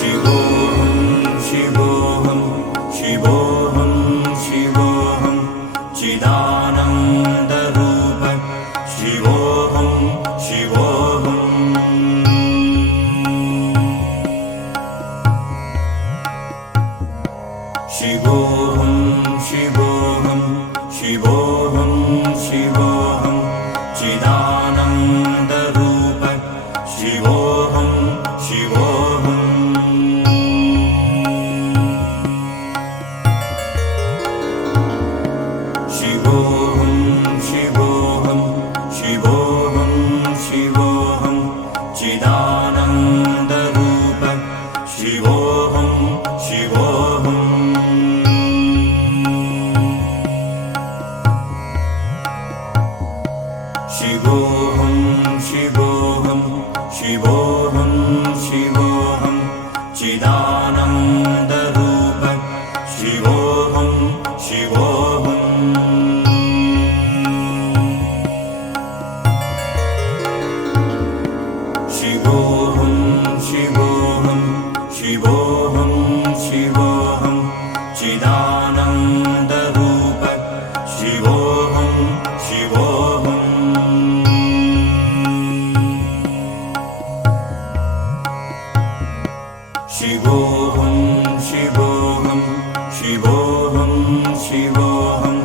शिवोऽहं शिवोऽहं शिवोऽहं शिवोऽहं चिदानन्दरूप शिवोऽहं शिवोऽहं शिवोऽहं शिवोऽहं शिवोऽहं शिवोऽहं चिदानन्दरूप शिवोऽहं शिवोऽहं शिवोऽहं शिवोऽहं शिवोऽहं शिवोऽहं चिदानन्दरूप शिवोऽहं शिवोऽहं शिवोऽहं शिवोऽहं शिवोऽहं शिवोऽहं चिदानन्दरूप शिवोऽहं शिवोऽहं शिवोऽहं शिवोऽहं शिवोऽहं शिवोऽहं चिदानन्दरूप शिवोऽहं शिवोऽहं शिवोऽहं शिवोऽहं शिवोऽहं शिवोऽहं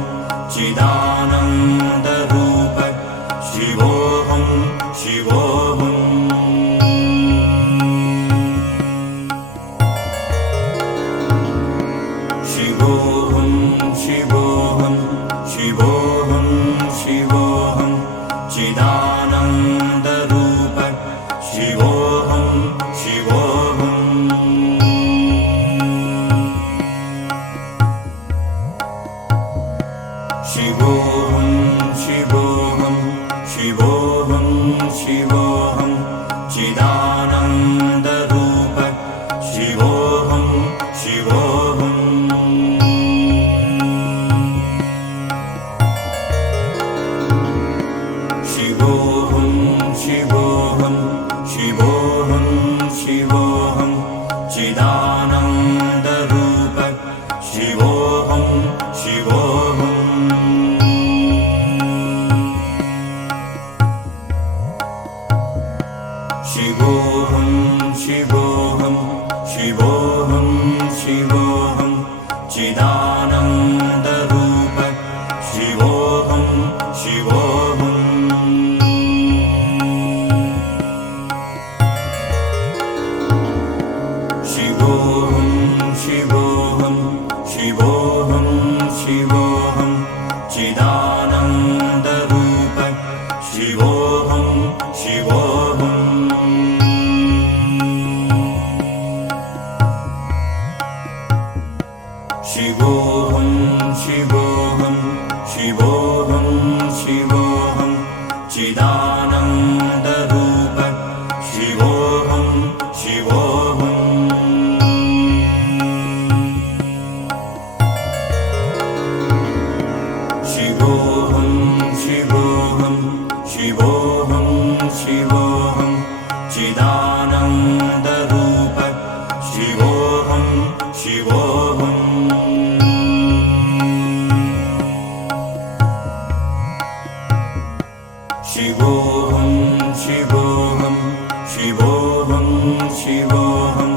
चिदानन्दरूप शिवोऽहं शिवोऽहं शिवोऽहं शिवोऽहं शिवोऽहं शिवोऽहं चिदानन्दरूप शिवोऽहं शिवोऽहं शिवोऽहं शिवोऽहं शिवोऽहं शिवोऽहं चिदानन्दरूप शिवोऽहं शिवोऽहं शिवोऽहं शिवोऽहं शिवोऽहं शिवोऽहं चिदानन्दरूप शिवोऽहं शिवोऽहं शिवोऽहं शिवोऽहं शिवोऽहं शिवोऽहं चिदानन्दरूप शिवोऽहं शिवोऽहं शिवोऽहं शिवोऽहं शिवोऽहं शिवोऽहं चिदानन्दरूप शिवोऽहं शिवोऽहं शिवोऽहं शिवोऽहं शिवोऽहं शिवोऽहं चिदानन्दरूप शिवोऽहं शिवोऽहं शिवोऽहं शिवोऽहं शिवोऽहं शिवोऽहं चिदानन्दरूप शिवोऽहं शिवोऽहं शिवोऽहं शिवोऽहं शिवोऽहं शिवोऽहं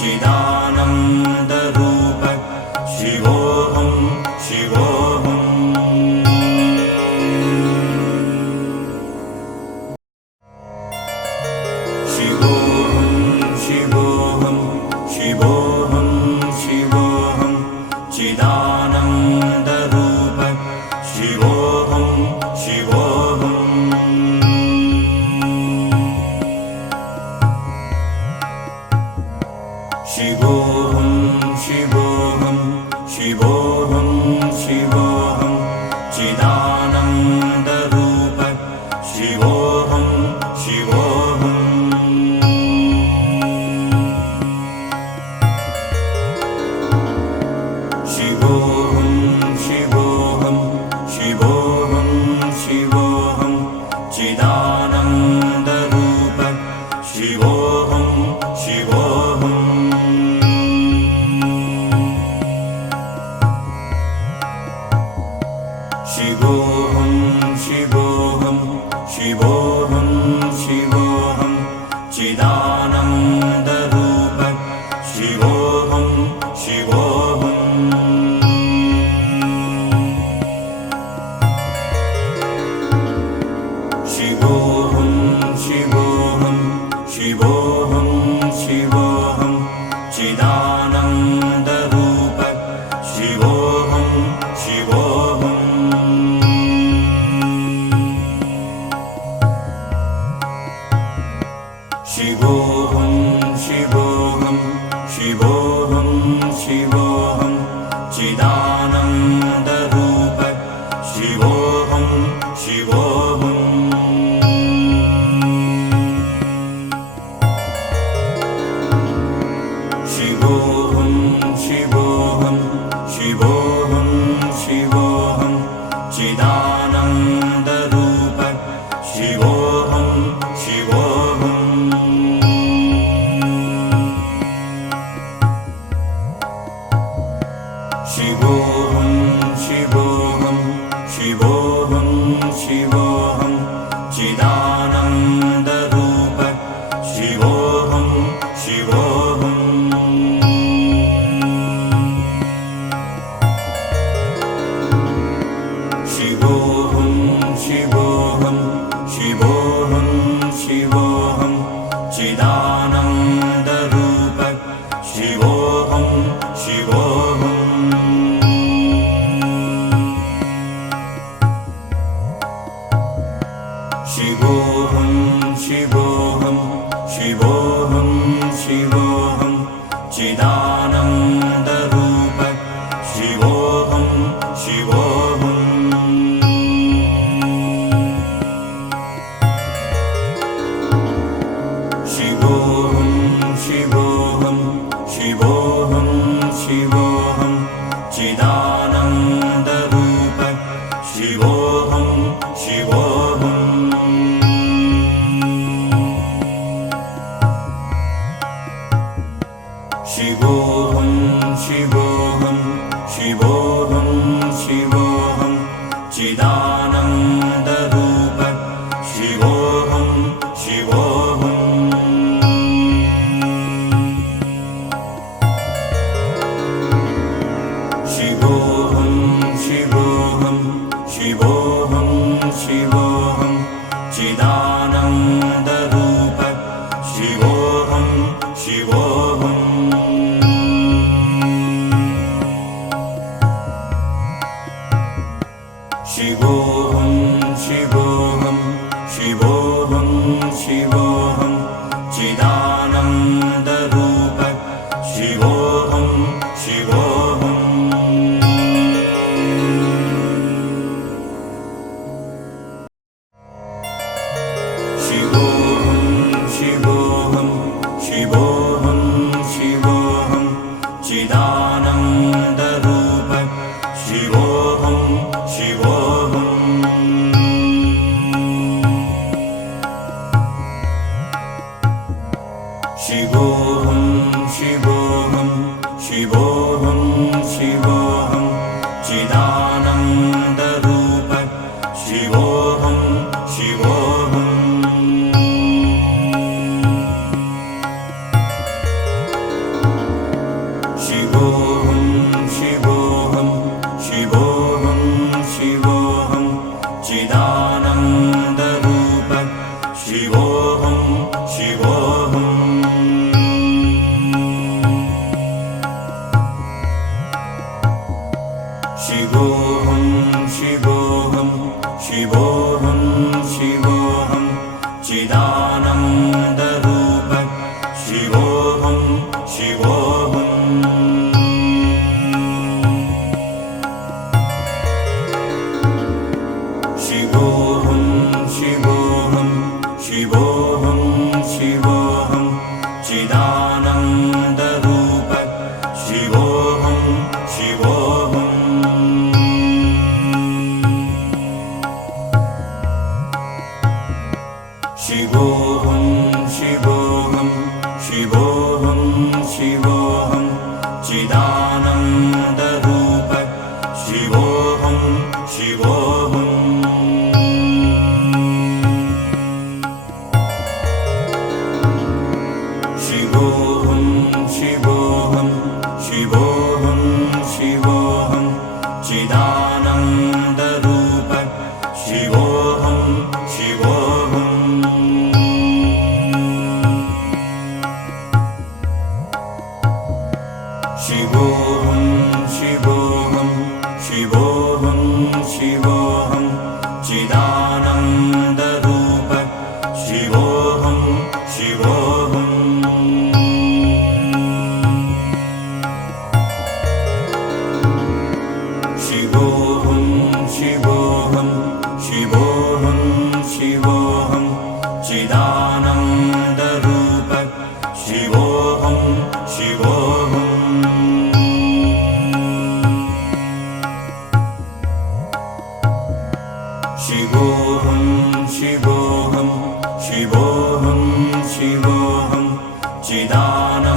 चिदानन्दरूप शिवोऽहं शिवोऽहं शिवोऽहं शिवोऽहं शिवोऽहं शिवोऽहं चिदानन्दरूप शिवोऽहं शिवोऽहं शिवोऽहं शिवोऽहं शिवोऽहं शिवोऽहं चिदानन्दरूप शिवोऽहं शिवोऽहं शिवोऽहं शिवोऽहं शिवोऽहं शिवोऽहं चिदानन्दरूप शिवोऽहं शिवोऽहं शिवोऽहं शिवोऽहं चिदानन्दरूप शिवोऽहं शिवोऽहम् शिवोऽहं शिवोऽहं शिवोऽहं शिवोऽहं चिदानन्दरूप शिवोऽहं शिवोऽहम् शिवोऽहं शिवोऽहं शिवोऽहं शिवोऽहं चिदानन्दरूप शिवोऽहं शिवोऽहम् शिवोऽहं शिवोऽहं शिवोऽहं शिवोऽहं चिदानन्दरूप शिवोऽहं शिवोऽहम् शिवोऽहं शिवोऽहं शिवोऽहं शिवोऽहं चिदानन्दरूप शिवोऽहं शिवोऽहम् शिवोऽहं शिवोऽहं शिवोऽहं शिवोऽहं चिदानन्दरूप शिवोऽहं शिवोऽहम् शिवोऽहं शिवोऽहं शिवोऽहं शिवोऽहं चिदानन्दरूप शिवोऽहं शिवोऽहम् शिवोऽहं शिवोऽहं शिवोऽहं शिवोऽहं चिदानन्दरूप शिवोऽहं शिवोऽहम् शिवोऽहं शिवोऽहं शिवोऽहं शिवोऽहं चिदानन्दरूप शिवोऽहं शिवोऽहम् शिवोऽहं शिवोऽहं शिवोऽहं शिवोऽहं चिदानन्दरूप शिवोऽहं शिवोऽहम् शिवोऽहं शिवोऽहं शिवोऽहं शिवोऽहं चिदानन्दरूप शिवोऽहं शिवोऽहम् शिवोऽहं शिवोऽहं शिवोऽहं शिवोऽहं चिदानन्दरूप शिवोऽहं शिवोऽहम् शिवोऽहं शिवोऽहं शिवोऽहं शिवोऽहं चिदानन्दरूप शिवोऽहं शिवोऽहम् शिवोऽहं शिवोऽहं शिवोऽहं शिवोऽहं चिदानन्दरूप शिवोऽहं शिवोऽहम् शिवोऽहं शिवोऽहं शिवोऽहं शिवोऽहं चिदानन्दरूप शिवोऽहं शिवोऽहम् शिवोऽहं शिवोऽहं शिवोऽहं शिवोऽहं चिदानन्दरूप शिवोऽहं शिवोऽहम् शिवोऽहं शिवोऽहं शिवोऽहं शिवोऽहं चिदानन्दरूप शिवोऽहं शिवोऽहम्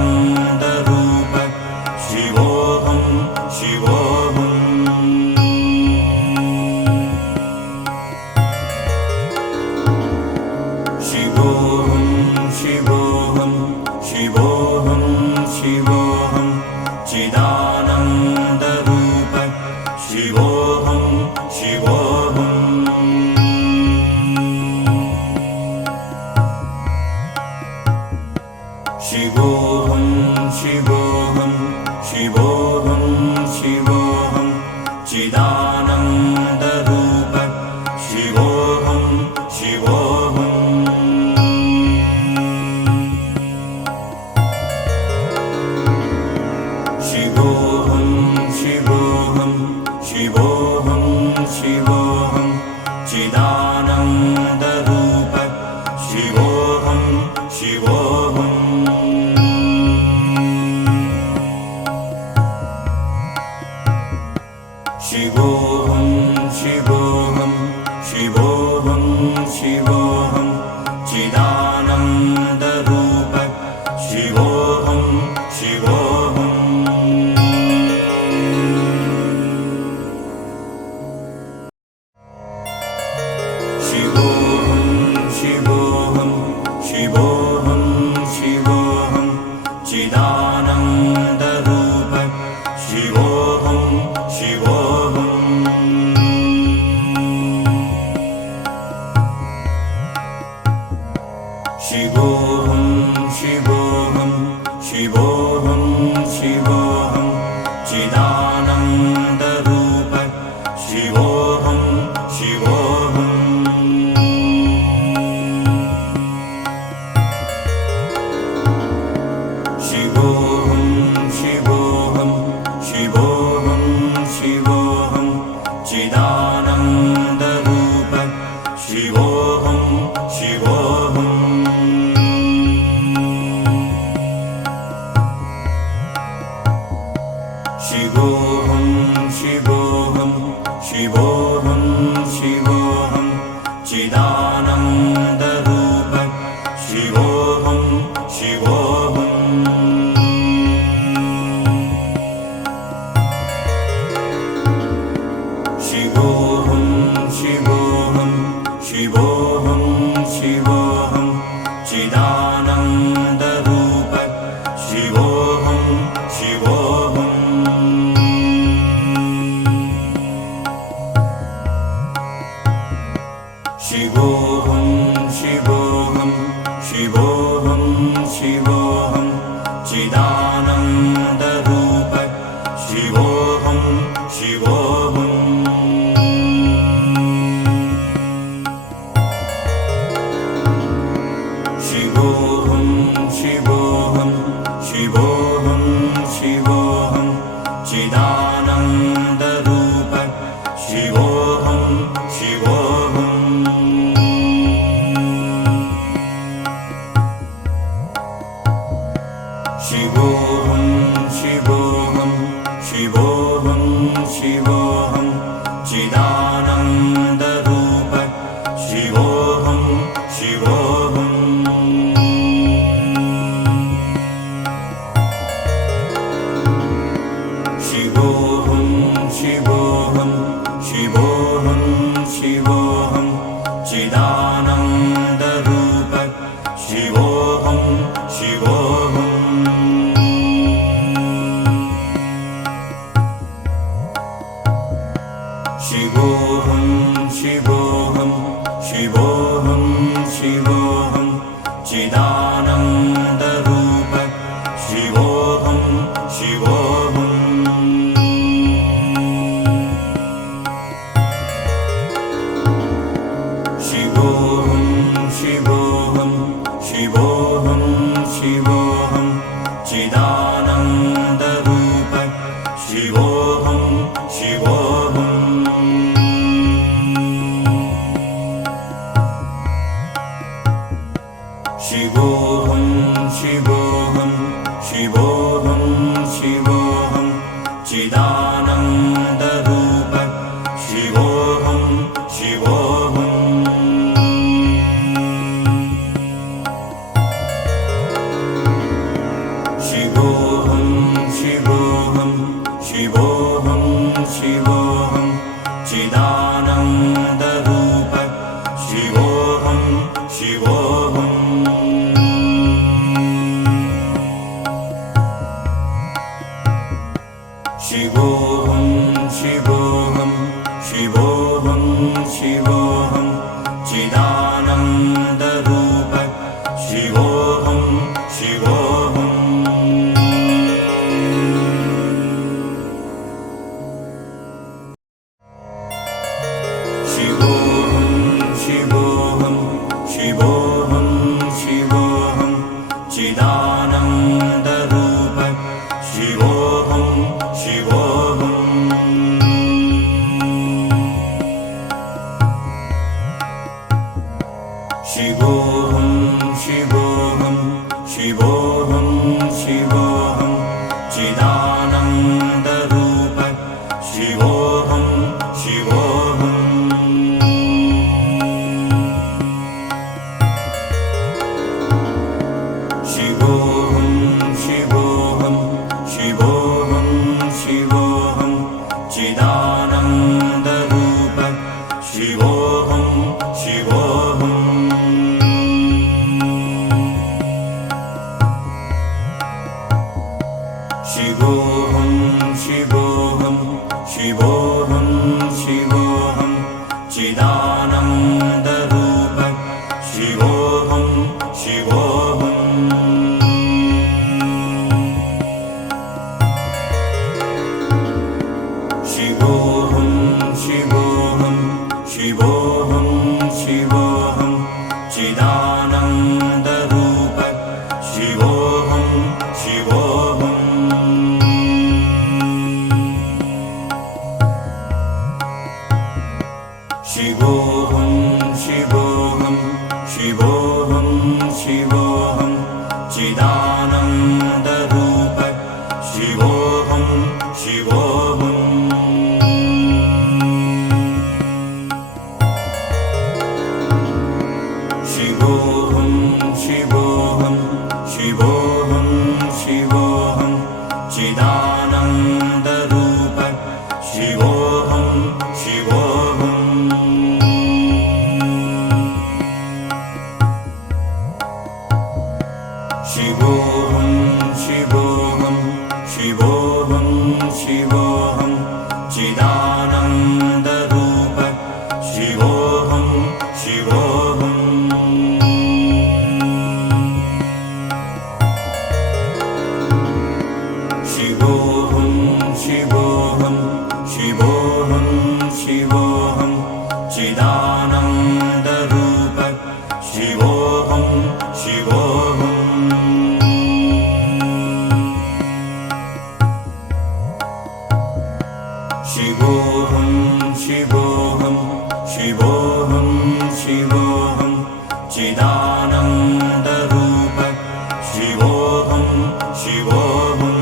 चिदानन्दरूप शिवोऽहं शिवोऽहम् शिवोऽहं शिवोऽहं शिवोऽहं शिवोऽहं चिदानन्दरूप शिवोऽहं शिवोऽहम् शिवोऽहं शिवोऽहं शिवोऽहं शिवोऽहं चिदानन्दरूप शिवोऽहं शिवोऽहम् शिवोऽहं शिवोऽहं शिवोऽहं शिवोऽहं चिदानन्दरूप शिवोऽहं शिवोऽहम् शिवोऽहं शिवोऽहं शिवोऽहं शिवोऽहं चिदानन्दरूप शिवोऽहं शिवोऽहम् शिवोऽहं शिवोऽहं शिवोऽहं शिवोऽहं चिदानन्दरूप शिवोऽहं शिवोऽहम् शिवोऽहं शिवोऽहं शिवोऽहं शिवोऽहं चिदानन्दरूप शिवोऽहं शिवोऽहम् शिवोऽहं शिवोऽहं शिवोऽहं शिवोऽहं चिदानन्दरूप शिवोऽहं शिवोऽहम् शिवोऽहं शिवोऽहं शिवोऽहं शिवोऽहं चिदानन्दरूप शिवोऽहं शिवोऽहम् शिवोऽहं शिवोऽहं शिवोऽहं शिवोऽहं चिदानन्दरूप शिवोऽहं शिवोऽहम् शिवोऽहं शिवोऽहं शिवोऽहं शिवोऽहं चिदानन्दरूप शिवोऽहं शिवोऽहम् शिवोऽहं शिवोऽहं शिवोऽहं शिवोऽहं चिदानन्दरूप शिवोऽहं शिवोऽहम् शिवोऽहं शिवोऽहं शिवोऽहं शिवोऽहं चिदानन्दरूप शिवोऽहं शिवोऽहम् शिवोऽहं शिवोऽहं शिवोऽहं शिवोऽहं चिदानन्दरूप शिवोऽहं शिवोऽहम् शिवोऽहम् शिवोऽहम् शिवोऽहम् शिवोऽहम् चिदानन्दरूप शिवोऽहम् शिवोऽहम् शिवोऽहम् शिवोऽहम् शिवोऽहम् शिवोऽहम् चिदानन्दरूप शिवोऽहम् शिवोऽहम् शिवोऽहम् शिवोऽहम् शिवोऽहम् शिवोऽहम् चिदानन्दरूप शिवोऽहम् शिवोऽहम् शिवोऽहम् शिवोऽहम् शिवोऽहम् शिवोऽहम् चिदानन्दरूप शिवोऽहम् शिवोऽहम् शिवोऽहम् शिवोऽहम् शिवोऽहम् शिवोऽहम् चिदानन्दरूप शिवोऽहम् शिवोऽहम् शिवोऽहम् शिवोऽहम् शिवोऽहम् शिवोऽहम् चिदानन्दरूप शिवोऽहम् शिवोऽहम् शिवोऽहम् शिवोऽहम् शिवोऽहम् शिवोऽहम् चिदानन्दरूप शिवोऽहम् शिवोऽहम् शिवोऽहम् शिवोऽहम् शिवोऽहम् शिवोऽहम् चिदानन्दरूप शिवोऽहम् शिवोऽहम् शिवोऽहम् शिवोऽहम् शिवोऽहम् शिवोऽहम् चिदानन्दरूप शिवोऽहम् शिवोऽहम् शिवोऽहम् शिवोऽहम् शिवोऽहम् शिवोऽहम् चिदानन्दरूप शिवोऽहम् शिवोऽहम्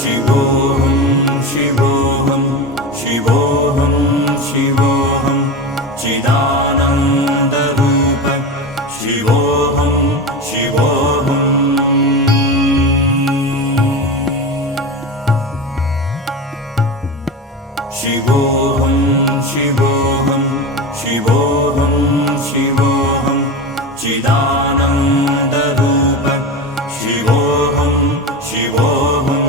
शिवोऽहम् शिवोऽहम् शिवोऽहम् शिवोऽहम् चिदानन्दरूप शिवोऽहम् शिवोऽहम् शिवोऽहम् शिवोऽहम् शिवोऽहम् शिवोऽहम् चिदानन्दरूप शिवोऽहम् शिवोऽहम्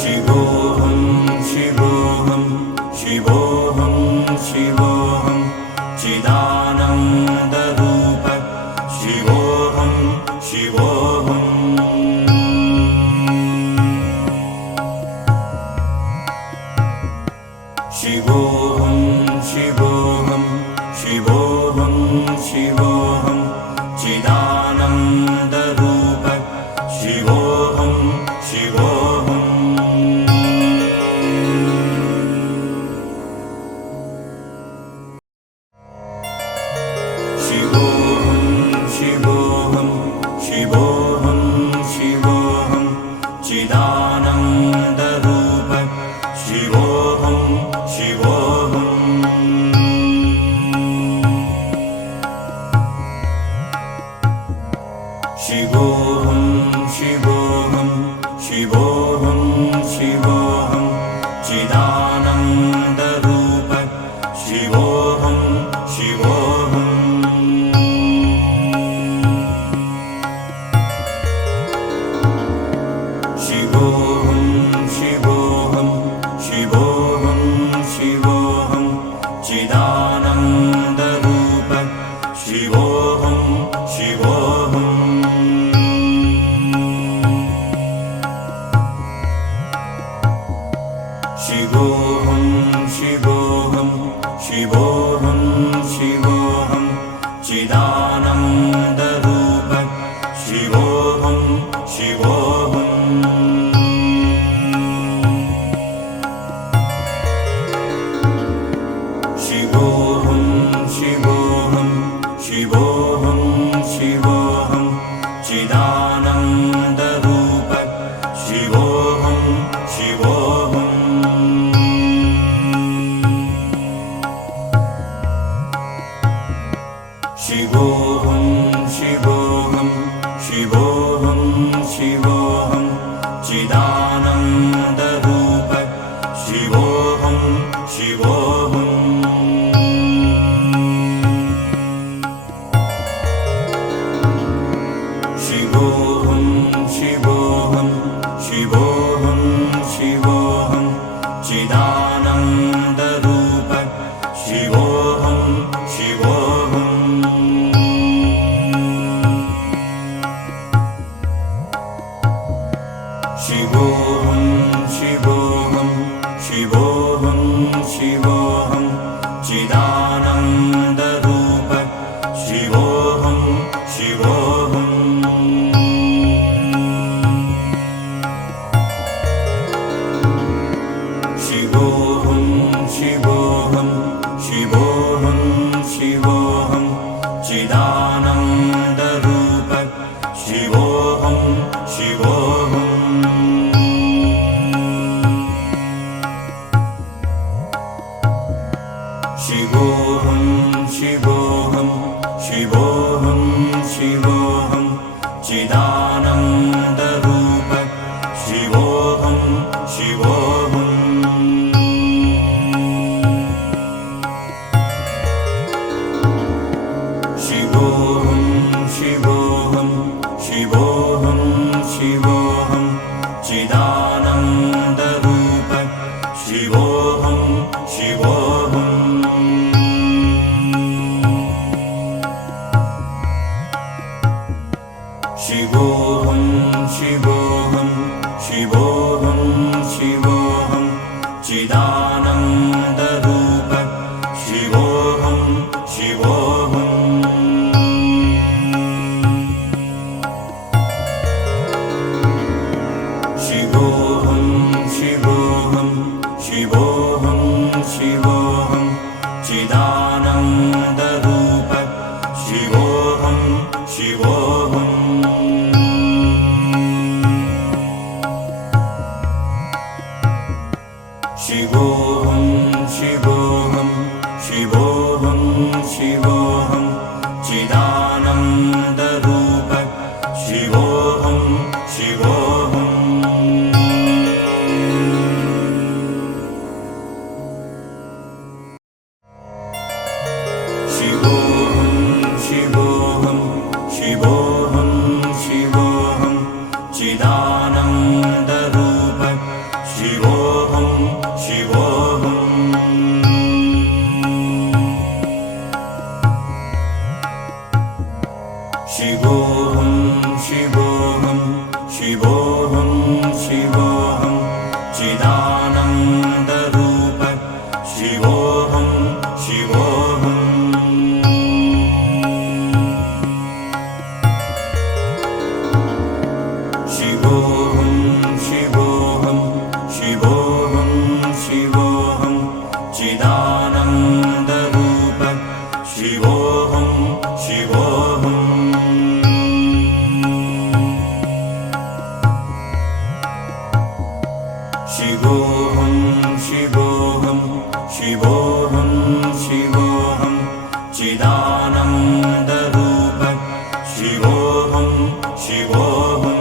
शिवोऽहम् शिवोऽहम् शिवोऽहम् शिवोऽहम् चिदानन्दरूप शिवोऽहम् शिवोऽहम् शिवोऽहम् शिवोऽहम् शिवोऽहम् शिवोऽहम् चिदानन्दरूप शिवोऽहम् शिवोऽहम् शिवोऽहम् शिवोऽहम् शिवोऽहम् शिवोऽहम् चिदानन्दरूप शिवोऽहम् शिवोऽहम् शिवोऽहं शिवोऽहं शिवोऽहं शिवोऽहं चिदानन्दरूप शिवोऽहं शिवोऽहं शिवोऽहं शिवोऽहं शिवोऽहं शिवोऽहं चिदानन्दरूप शिवोऽहं शिवोऽहं शिवोऽहं शिवोऽहं शिवोऽहं शिवोऽहं चिदानन्दरूप शिवोऽहं शिवोऽहं शिवोऽहं शिवोऽहं शिवोऽहं शिवोऽहं चिदानन्दरूप शिवोऽहं शिवोऽहं शिवोऽहं शिवोऽहं शिवोऽहं शिवोऽहं चिदानन्दरूप शिवोऽहं शिवोऽहं शिवोऽहं शिवोऽहं शिवोऽहं शिवोऽहं चिदानन्दरूप शिवोऽहं शिवोऽहं शिवोऽहं शिवोऽहं शिवोऽहं शिवोऽहं चिदानन्दरूप शिवोऽहं शिवोऽहं शिवोऽहं शिवोऽहं शिवोऽहं शिवोऽहं चिदानन्दरूप शिवोऽहं शिवोऽहं शिवोऽहं शिवोऽहं शिवोऽहं शिवोऽहं चिदानन्दरूप शिवोऽहं शिवोऽहं शिवोऽहं शिवोऽहं शिवोऽहं शिवोऽहं चिदानन्दरूप शिवोऽहं शिवोऽहं शिवोऽहं शिवोऽहं शिवोऽहं शिवोऽहं चिदानन्दरूप शिवोऽहं शिवोऽहं शिवोऽहं शिवोऽहं शिवोऽहं शिवोऽहं चिदानन्दरूप शिवोऽहं शिवोऽहं शिवोऽहं शिवोऽहं शिवोऽहं शिवोऽहं चिदानन्दरूप शिवोऽहं शिवोऽहं शिवोऽहं शिवोऽहं शिवोऽहं शिवोऽहं चिदानन्दरूप शिवोऽहं शिवोऽहं शिवोऽहं शिवोऽहं शिवोऽहं शिवोऽहं चिदानन्दरूप शिवोऽहं शिवोऽहं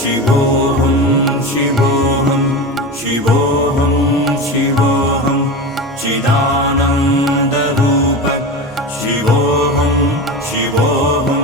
शिवोऽहं शिवोऽहं शिवोऽहं शिवोऽहं चिदानन्दरूप शिवोऽहं शिवोऽहं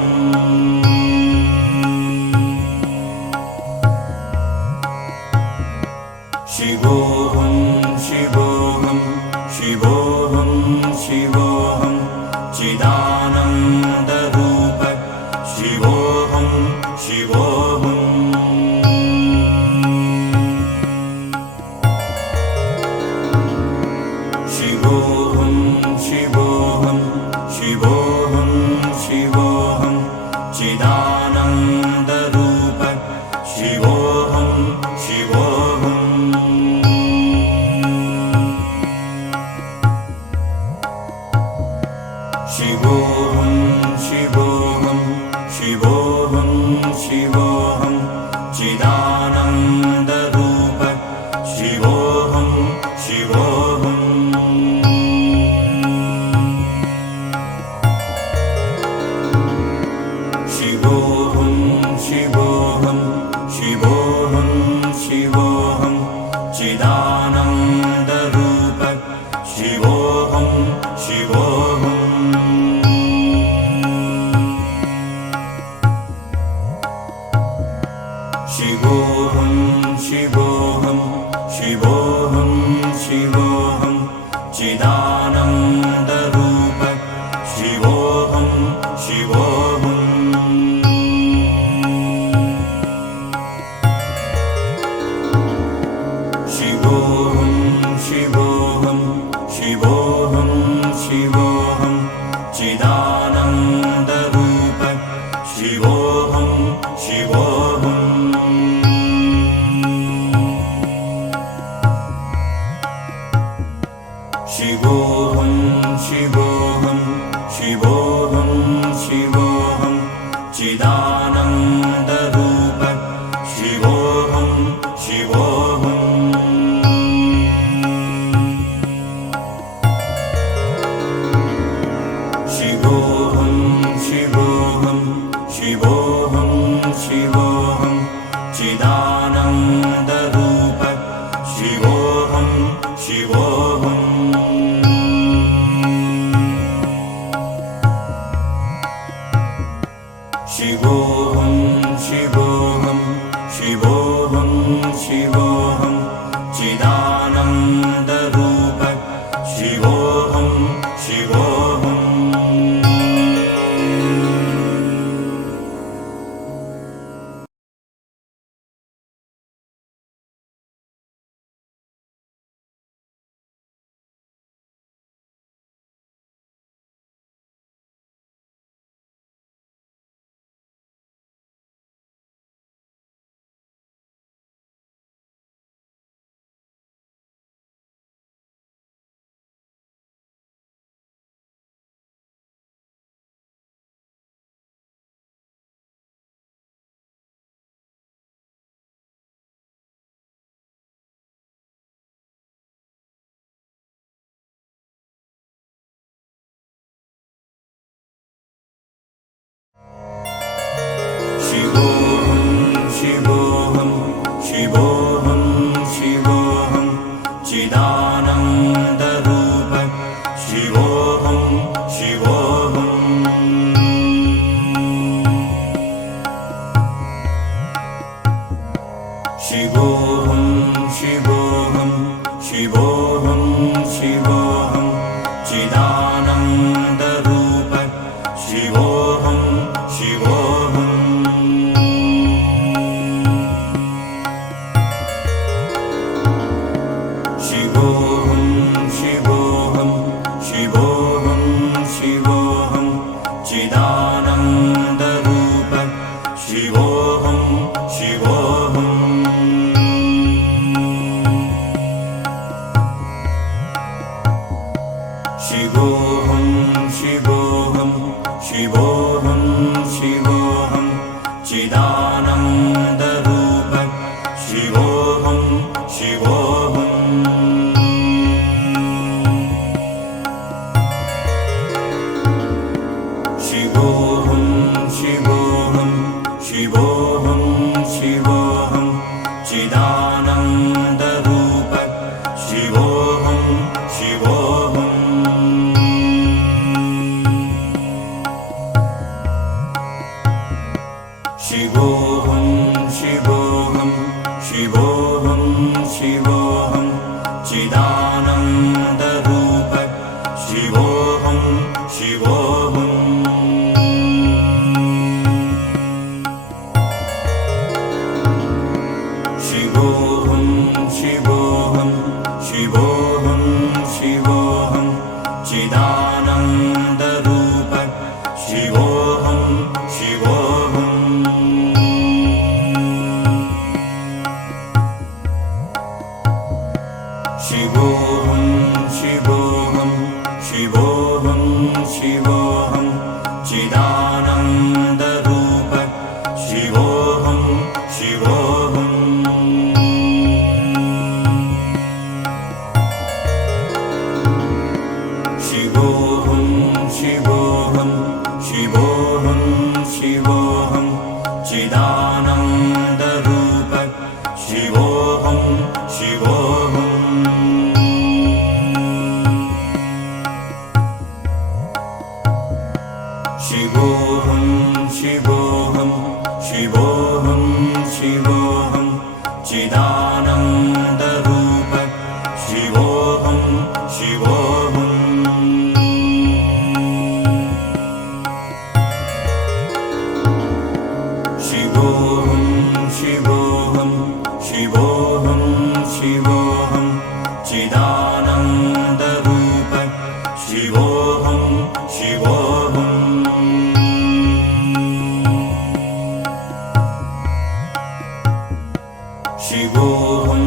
शिवोऽहं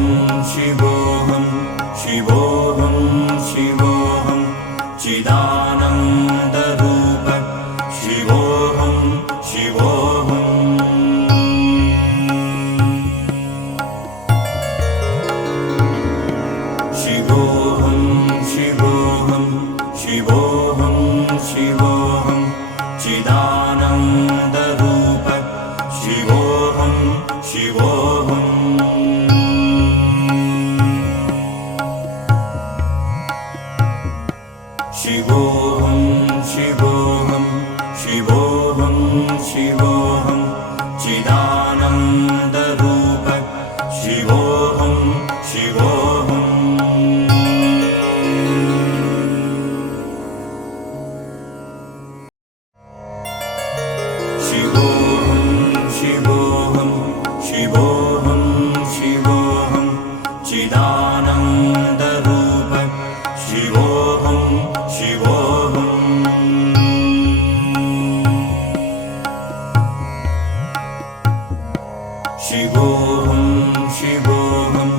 शिवोऽहं शिवोऽहं शिवोऽहं चिदानन्दरूप शिवोऽहं शिवोऽहं शिवोऽहं शिवोऽहं शिवोऽहं शिवोऽहं चिदानन्दरूप शिवोऽहं शिवोऽहं शिवोऽहं शिवोऽहं शिवोऽहं शिवोऽहं चिदानन्दरूप शिवोऽहं शिवोऽहं शिवोऽहं शिवोऽहं शिवोऽहं शिवोऽहं चिदानन्दरूप शिवोऽहं शिवोऽहं शिवोऽहं शिवोऽहं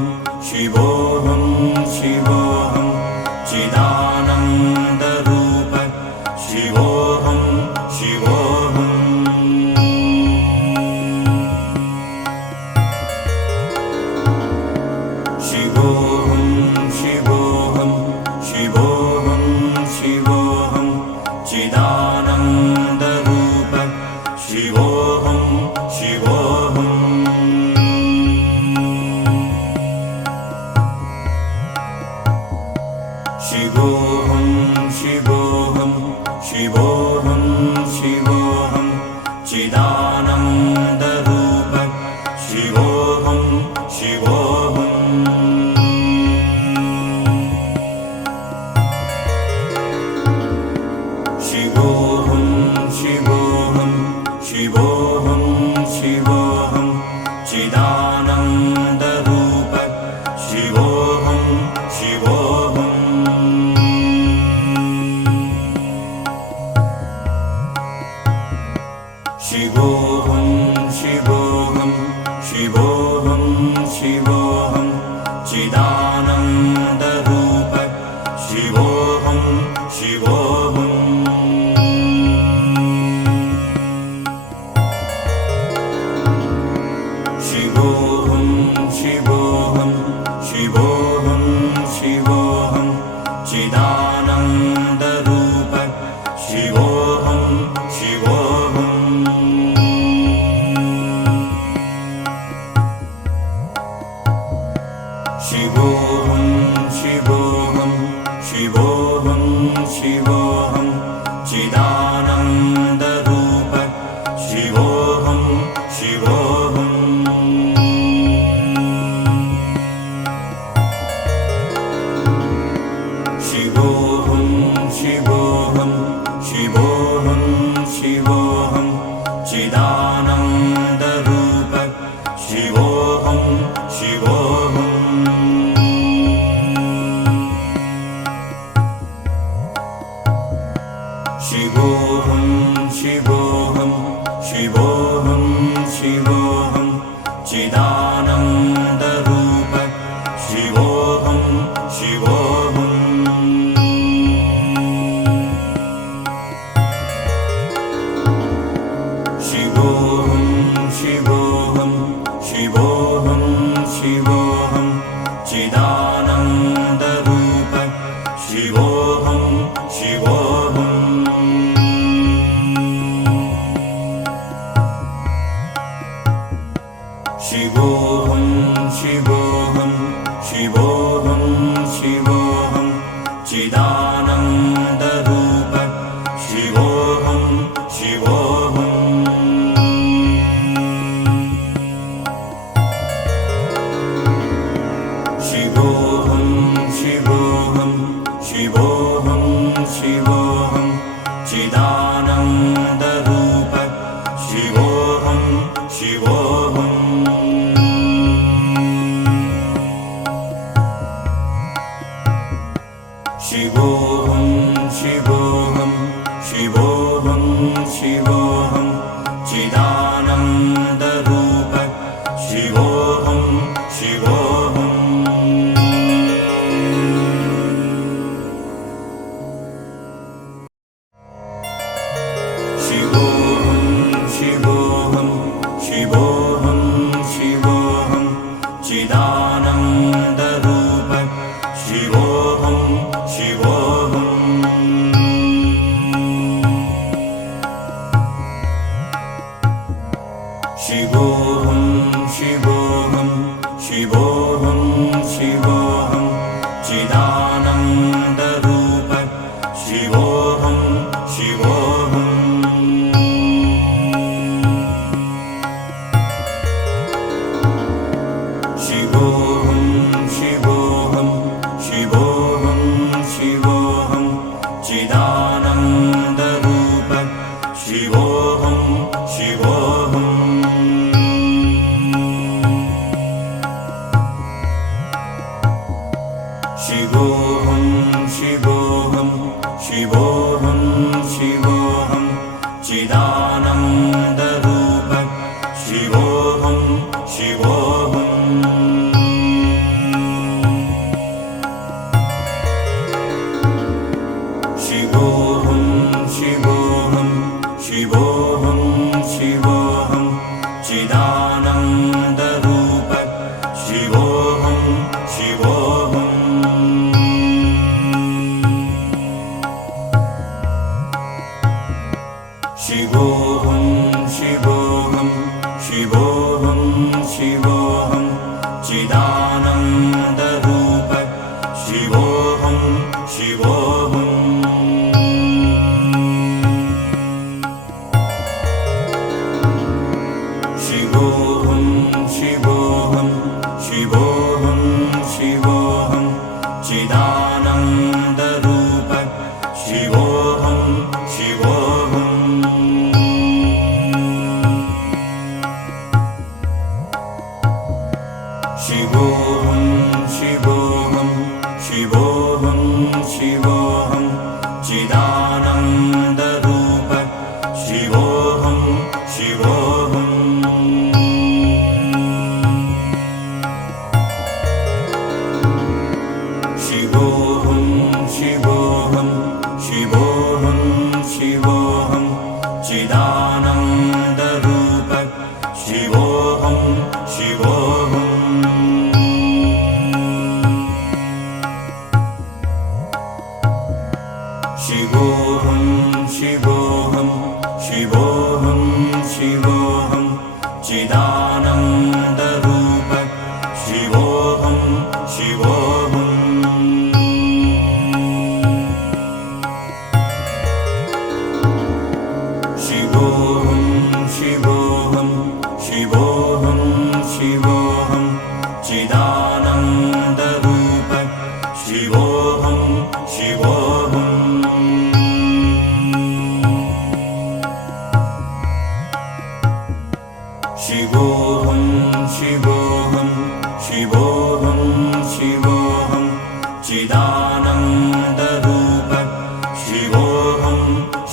शिवोऽहं शिवोऽहं चिदानन्दरूप शिवोऽहं शिवोऽहं शिवोऽहं शिवोऽहं शिवोऽहं शिवोऽहं चिदानन्दरूप शिवोऽहं शिवोऽहं शिवोऽहं शिवोऽहं शिवोऽहं शिवोऽहं चिदानन्दरूप शिवोऽहं शिवोऽहं शिवोऽहं शिवोऽहं शिवोऽहं शिवोऽहं चिदानन्दरूप शिवोऽहं शिवोऽहं शिवोऽहं शिवोऽहं शिवोऽहं शिवोऽहं चिदानन्दरूप शिवोऽहं शिवोऽहं शिवोऽहं शिवोऽहं शिवोऽहं शिवोऽहं चिदानन्दरूप शिवोऽहं शिवोऽहं शिवोऽहं शिवोऽहं शिवोऽहं शिवोऽहं चिदानन्दरूप शिवोऽहं शिवोऽहं शिवोऽहं शिवोऽहं शिवोऽहं शिवोऽहं चिदानन्दरूप शिवोऽहं शिवोऽहं शिवोऽहं शिवोऽहं शिवोऽहं शिवोऽहं चिदानन्दरूप शिवोऽहं शिवोऽहं शिवोऽहं शिवोऽहं शिवोऽहं शिवोऽहं चिदानन्दरूप शिवोऽहं शिवोऽहं शिवोऽहं शिवोऽहं शिवोऽहं शिवोऽहं चिदानन्दरूप शिवोऽहं शिवोऽहं शिवोऽहं शिवोऽहं शिवोऽहं शिवोऽहं चिदानन्दरूप शिवोऽहं शिवोऽहं शिवोऽहं शिवोऽहं शिवोऽहं शिवोऽहं चिदानन्दरूप शिवोऽहं शिव शिवोऽहं शिवोऽहं शिवोऽहं शिवोऽहं चिदानन्दरूप शिवोऽहं शिवोऽहम् शिवोऽहं शिवोऽहं शिवोऽहं शिवोऽहं चिदानन्दरूप शिवोऽहं शिवोऽहम् शिवोऽहं शिवोऽहं शिवोऽहं शिवोऽहं चिदानन्दरूप शिवोऽहं शिवोऽहम् शिवोऽहं शिवोऽहं शिवोऽहं शिवोऽहं चिदानन्दरूप शिवोऽहं शिवोऽहम् शिवोऽहं शिवोऽहं शिवोऽहं शिवोऽहं चिदानन्दरूप शिवोऽहं शिवोऽहम् शिवोऽहं शिवोऽहं शिवोऽहं शिवोऽहं चिदानन्दरूप शिवोऽहं शिवोऽहम् शिवोऽहं शिवोऽहं शिवोऽहं शिवोऽहं चिदानन्दरूप शिवोऽहं शिवोऽहम् शिवोऽहं शिवोऽहं शिवोऽहं शिवोऽहं चिदानन्दरूप शिवोऽहं शिवोऽहम् शिवोऽहं शिवोऽहं शिवोऽहं शिवोऽहं चिदानन्दरूप शिवोऽहं शिवोऽहम् शिवोऽहं शिवोऽहं शिवोऽहं शिवोऽहं चिदानन्दरूप शिवोऽहं शिवोऽहम् शिवोऽहं शिवोऽहं शिवोऽहं शिवोऽहं चिदानन्दरूप शिवोऽहं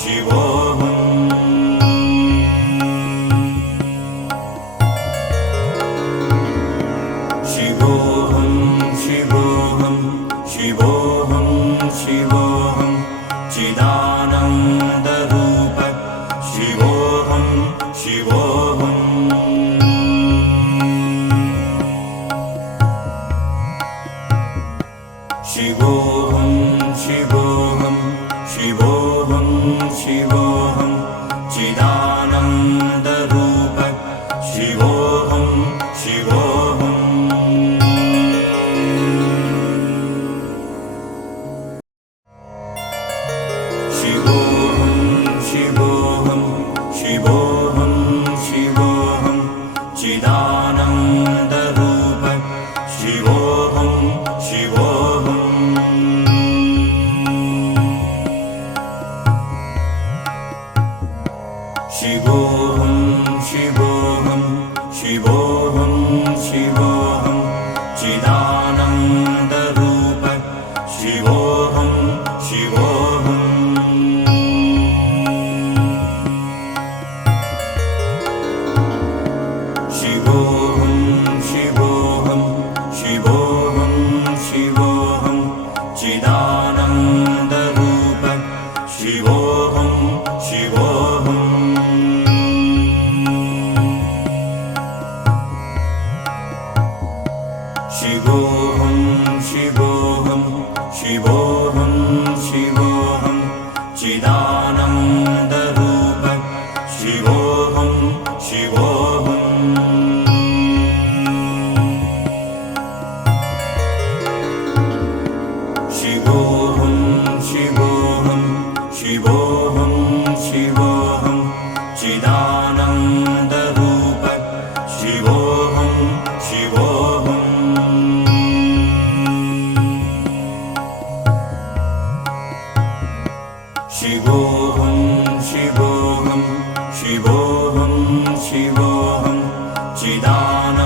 शिवोऽहम् शिवोऽहं शिवोऽहं शिवोऽहं शिवोऽहं चिदानन्दरूप शिवोऽहं शिवोऽहम्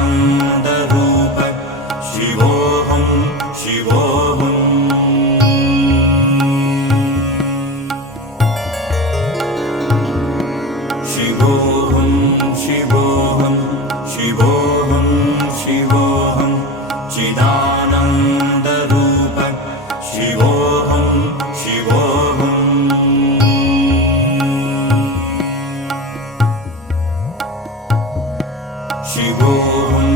चिदानन्दरूप शिवोऽहं शिवोऽहम् शिवोऽहं शिवोऽहं शिवोऽहं शिवोऽहं चिदानन्दरूप शिवोऽहं शिवोऽहम् शिवोऽहं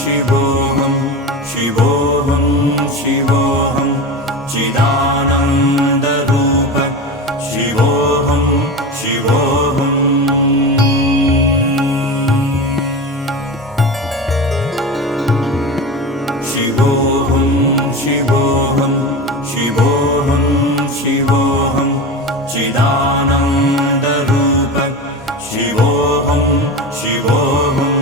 शिवोऽहं शिवोऽहं शिवोऽहं चिदानन्दरूप शिवोऽहं शिवोऽहम् शिवोऽहं शिवोऽहं शिवोऽहं शिवोऽहं चिदानन्दरूप शिवोऽहं शिवोऽहम्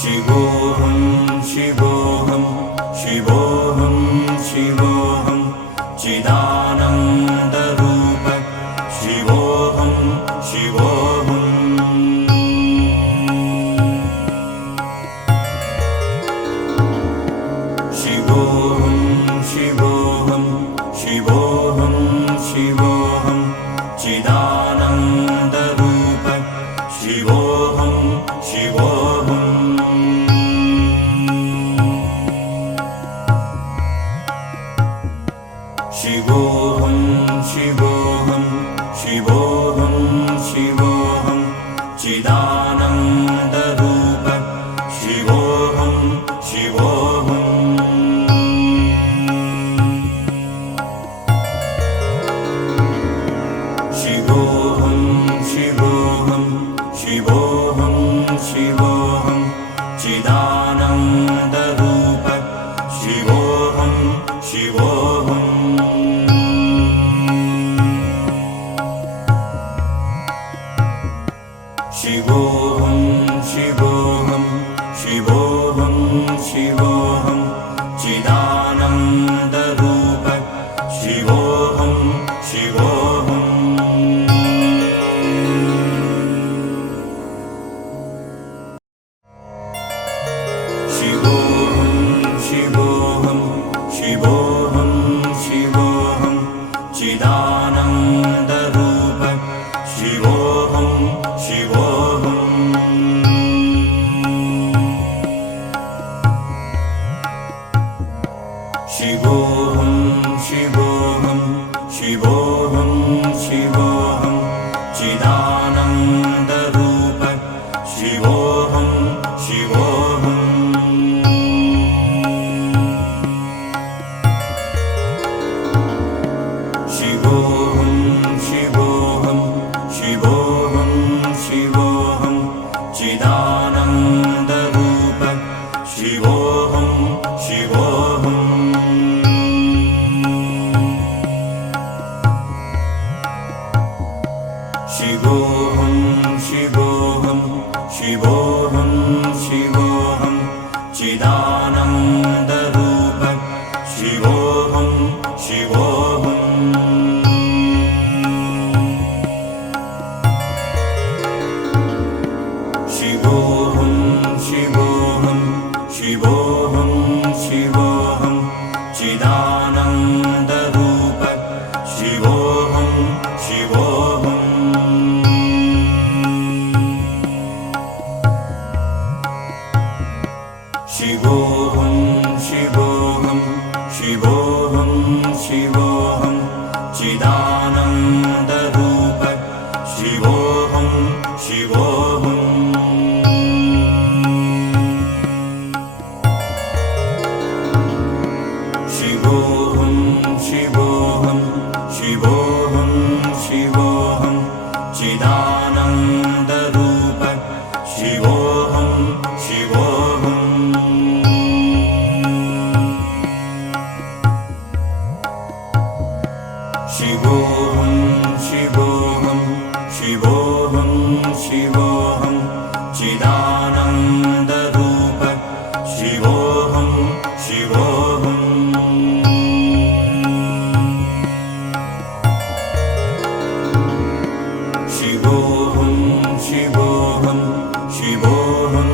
शिवोऽहं शिवोऽहं शिवोऽहं शिवोऽहं चिदानन्दरूप शिवोऽहं शिवोऽहम् शिवोऽहं शिवोऽहं शिवोऽहं शिवोऽहं चिदानन्दरूप शिवोऽहं शिवोऽहम् शिवोऽहं शिवोऽहं शिवोऽहं शिवोऽहं चिदानन्दरूप शिवोऽहं शिवोऽहम् शिवोऽहं शिवोऽहं शिवोऽहं शिवोऽहं चिदानन्दरूप शिवोऽहं शिवोऽहम् शिवोऽहं शिवोऽहं शिवोऽहं शिवोऽहं चिदानन्दरूप शिवोऽहं शिवोऽहम् शिवोऽहं शिवोऽहं शिवोऽहं शिवोऽहं चिदानन्दरूप शिवोऽहं शिवोऽहम् शिवोऽहं शिवोऽहं शिवोऽहं शिवोऽहं चिदानन्दरूप शिवोऽहं शिवोऽहम् शिवोऽहं शिवोऽहं शिवोऽहं शिवोऽहं चिदानन्दरूप शिवोऽहं शिवोऽहम् शिवोऽहं शिवोऽहं शिवोऽहं शिवोऽहं चिदानन्दरूप शिवोऽहं शिवोऽहम् शिवोऽहं शिवोऽहं शिवोऽहं शिवोऽहं चिदानन्दरूप शिवोऽहं शिवोऽहम् शिवोऽहं शिवोऽहं शिवोऽहं शिवोऽहं चिदानन्दरूप शिवोऽहं शिवोऽहम् शिवोऽहं शिवोऽहं शिवोऽहं शिवोऽहं चिदानन्दरूप शिवोऽहं शिवोऽहम् शिवोऽहं शिवोऽहं शिवोऽहं शिवोऽहं चिदानन्दरूप शिवोऽहं शिवोऽहम् शिवोऽहं शिवोऽहं शिवोऽहं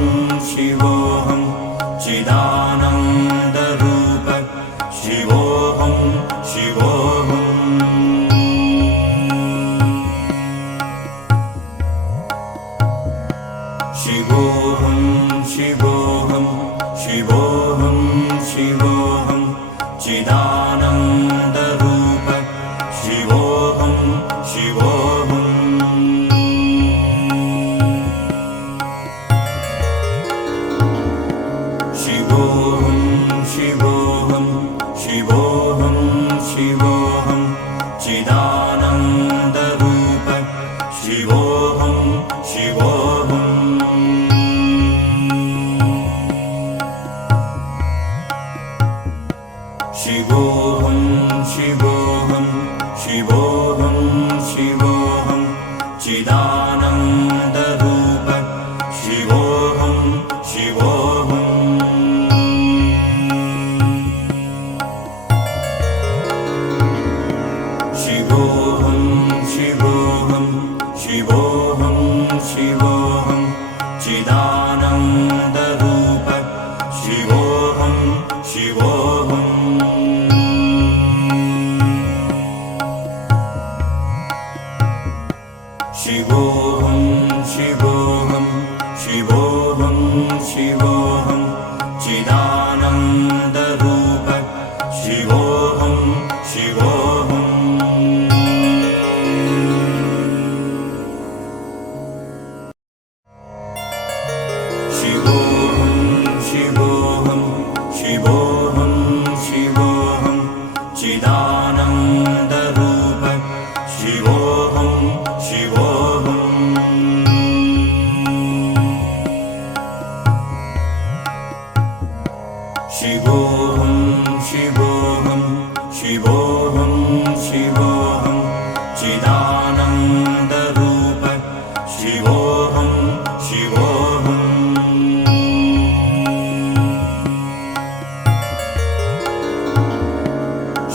शिवोऽहं चिदानन्दरूप शिवोऽहं शिवोऽहं शिवोऽहं शिवोऽहं शिवोऽहं शिवोऽहं चिदानन्दरूप शिवोऽहं शिवोऽहं शिवोऽहं शिवोऽहं शिवोऽहं शिवोऽहं चिदानन्दरूप शिवोऽहं शिवोऽहं शिवोऽहं शिवोऽहं शिवोऽहं शिवोऽहं चिदानन्दरूप शिवोऽहं शिवोऽहं शिवोऽहं शिवोऽहं शिवोऽहं शिवोऽहं चिदानन्दरूप शिवोऽहं शिवोऽहं शिवोऽहं शिवोऽहं शिवोऽहं शिवोऽहं चिदानन्दरूप शिवोऽहं शिवोऽहं शिवोऽहं शिवोऽहं शिवोऽहं शिवोऽहं चिदानन्दरूप शिवोऽहं शिवोऽहं शिवोऽहं शिवोऽहं शिवोऽहं शिवोऽहं चिदानन्दरूप शिवोऽहं शिवोऽहं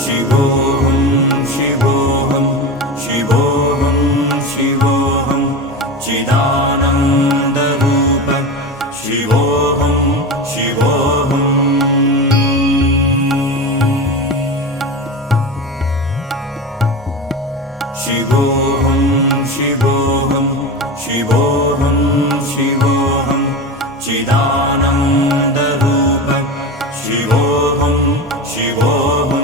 शिवोऽहं शिवोऽहं शिवोऽहं शिवोऽहं चिदानन्दरूप शिवोऽहं शिवोऽहं शिवोऽहं शिवोऽहं शिवोऽहं शिवोऽहं चिदानन्दरूप शिवोऽहं शिवोऽहं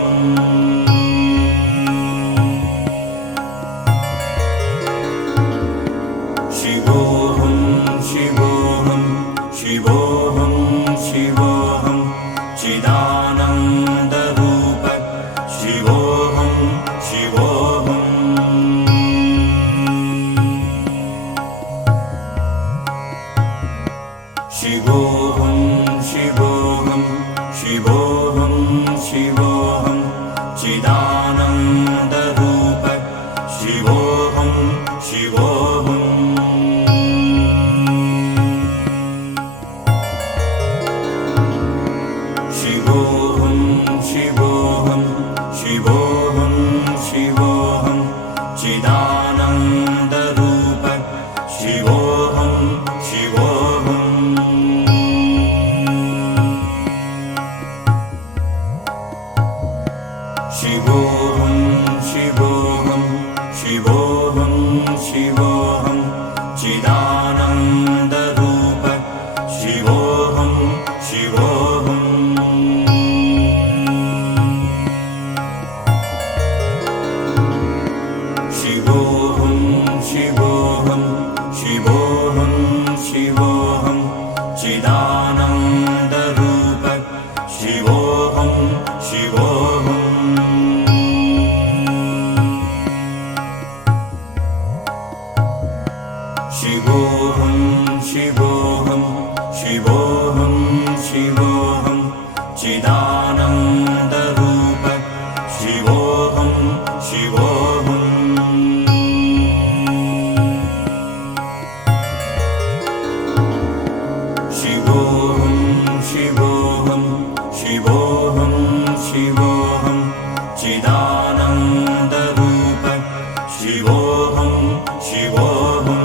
शिवोऽहं शिवोऽहं शिवोऽहं शिवोऽहं चिदानन्दरूप शिवोऽहं शिवोऽहं शिवोऽहं शिवोऽहं शिवोऽहं शिवोऽहं चिदानन्दरूप शिवोऽहं शिवोऽहं शिवोऽहं शिवोऽहं शिवोऽहं शिवोऽहं चिदानन्दरूप शिवोऽहं शिवोऽहं शिवोऽहं शिवोऽहं शिवोऽहं शिवोऽहं चिदानन्दरूप शिवोऽहं शिवोऽहं शिवोऽहं शिवोऽहं शिवोऽहं शिवोऽहं चिदानन्दरूप शिवोऽहं शिवोऽहं शिवोऽहं शिवोऽहं शिवोऽहं शिवोऽहं चिदानन्दरूप शिवोऽहं शिवोऽहं शिवोऽहं शिवोऽहं शिवोऽहं शिवोऽहं चिदानन्दरूप शिवोऽहं शिवोऽहम्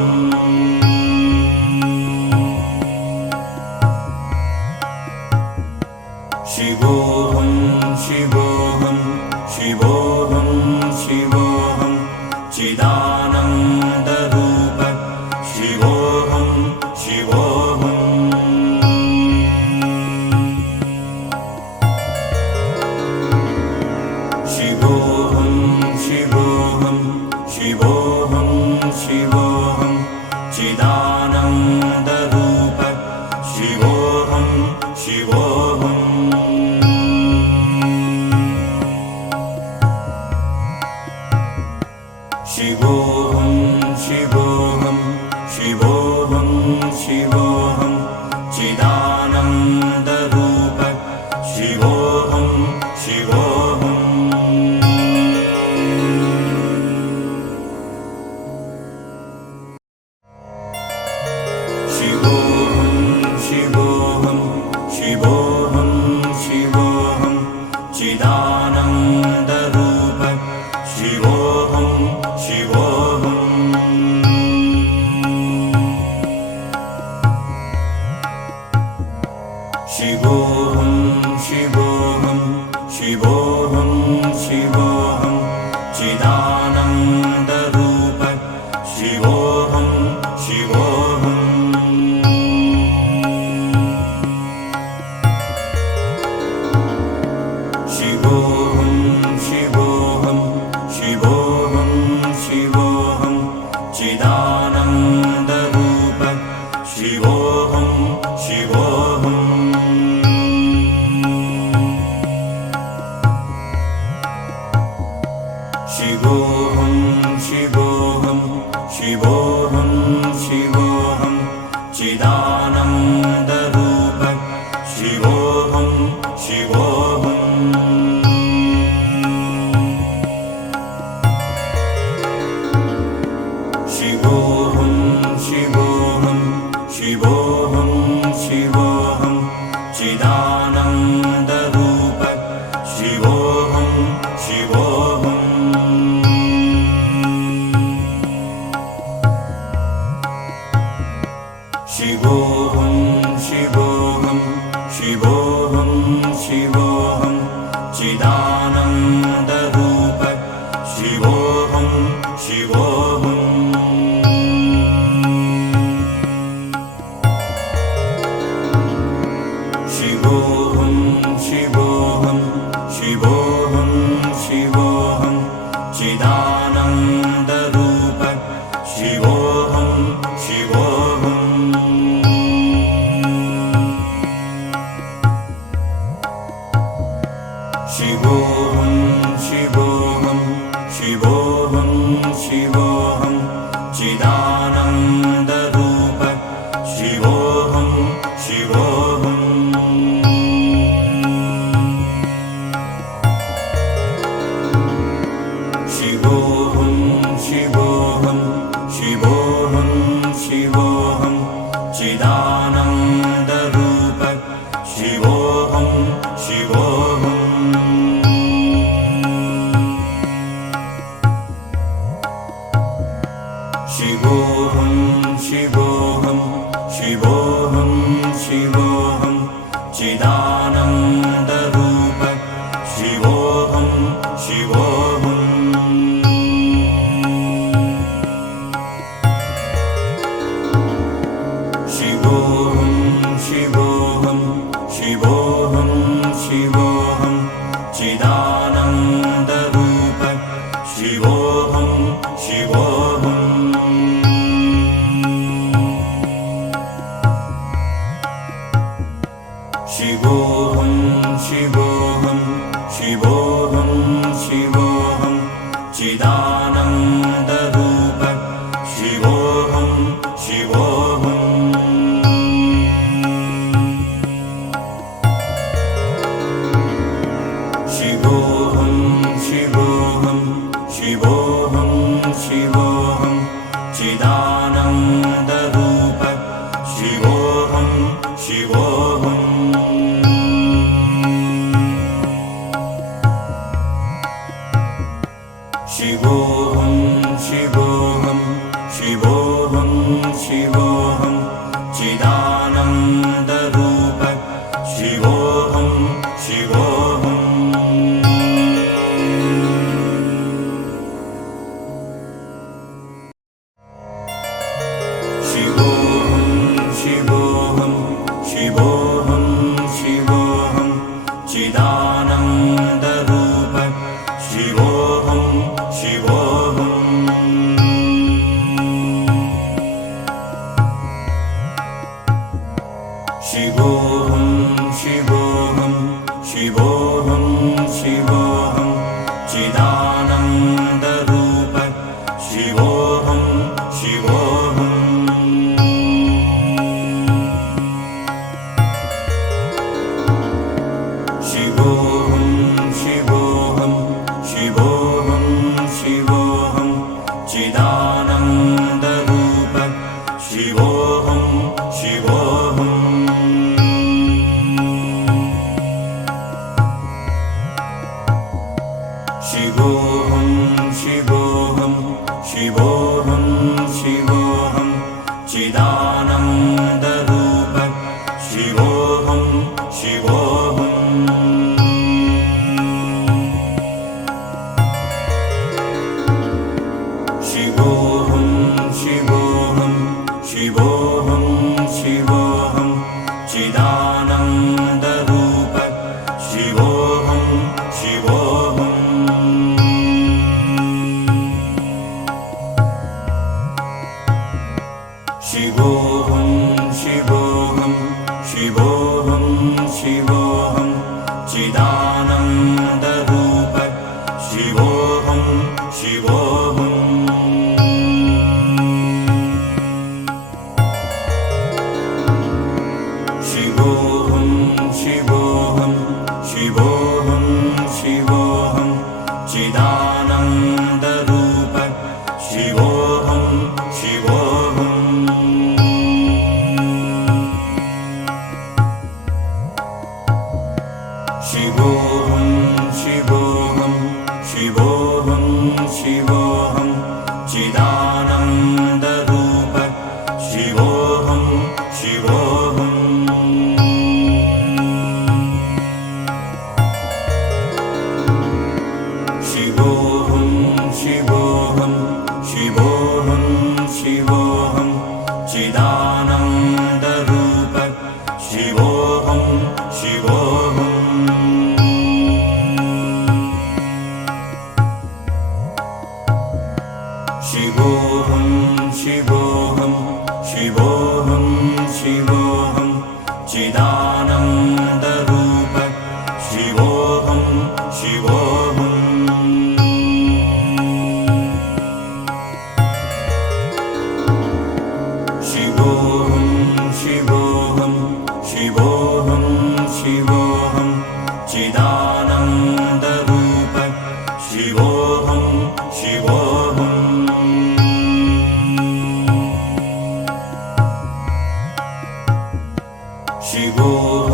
शिवोऽहं शिवोऽहं शिवोऽहं शिवोऽहं चिदानन्दरूप शिवोऽहं शिवोऽहम् शिवोऽहं शिवोऽहं शिवोऽहं शिवोऽहं चिदानन्दरूप शिवोऽहं शिवोऽहम् शिवोऽहं शिवोऽहं शिवोऽहं शिवोऽहं चिदानन्दरूप शिवोऽहं शिवोऽहम् शिवोऽहं शिवोऽहं शिवोऽहं शिवोऽहं चिदानन्दरूप शिवोऽहं शिवोऽहम् शिवोऽहं शिवोऽहं शिवोऽहं शिवोऽहं चिदानन्दरूप शिवोऽहं शिवोऽहम् शिवोऽहं शिवोऽहं शिवोऽहं शिवोऽहं चिदानन्दरूप शिवोऽहं शिवोऽहम् शिवोऽहं शिवोऽहं शिवोऽहं शिवोऽहं चिदानन्दरूप शिवोऽहं शिवोऽहम् शिवोऽहं शिवोऽहं शिवोऽहं शिवोऽहं चिदानन्दरूप शिवोऽहं शिवोऽहम् शिवोऽहं शिवोऽहं शिवोऽहं शिवोऽहं चिदानन्दरूप शिवोऽहं शिवोऽहम् शिवोऽहं शिवोऽहं शिवोऽहं शिवोऽहं चिदानन्दरूप शिवोऽहं शिवोऽहम् शिवोऽहं शिवोऽहं शिवोऽहं शिवोऽहं चिदानन्दरूप शिवोऽहं शिवोऽहम् शिवोऽहं शिवोऽहं शिवोऽहं शिवोऽहं चिदानन्दरूप शिवोऽहं शिवोऽहम् शिवोऽहं शिवोऽहं शिवोऽहं शिवोऽहं चिदानन्दरूप शिवोऽहं शिवोऽहम् शिवोऽहं शिवोऽहं शिवोऽहं शिवोऽहं चिदानन्दरूप शिवोऽहं शिवोऽहम् शिवोऽहं शिवोऽहं शिवोऽहं शिवोऽहं चिदानन्दरूप शिवोऽहं शिवोऽहम् शिवोऽहं शिवोऽहं शिवोऽहं शिवोऽहं चिदानन्दरूप शिवोऽहं शिवोऽहम् शिवोऽहं शिवोऽहं शिवोऽहं शिवोऽहम् शिवोऽहं शिवोऽहं शिवोऽहं शिवोऽहं चिदानन्दरूप शिवोऽहं शिवोऽहम् शिवोऽहं शिवोऽहं शिवोऽहं शिवोऽहं चिदानन्दरूप शिवोऽहं शिवोऽहम् शिवोऽहं शिवोऽहं शिवोऽहं शिवोऽहं चिदानन्दरूप शिवोऽहं शिवोऽहम् शिवोऽहं शिवोऽहं शिवोऽहं शिवोऽहं चिदानन्दरूप शिवोऽहं शिवोऽहम् शिवोऽहं शिवोऽहं शिवोऽहं शिवोऽहं चिदानन्दरूप शिवोऽहं शिवोऽहम् शिवोऽहं शिवोऽहं शिवोऽहं शिवोऽहं चिदानन्दरूप शिवोऽहं शिवोऽहम् शिवोऽहं शिवोऽहं शिवोऽहं शिवोऽहं चिदानन्दरूप शिवोऽहं शिवोऽहम् शिवोऽहं शिवोऽहं शिवोऽहं शिवोऽहं चिदानन्दरूप शिवोऽहं शिवोऽहम् शिवोऽहं शिवोऽहं शिवोऽहं शिवोऽहं चिदानन्दरूप शिवोऽहं शिवोऽहम् शिवोऽहं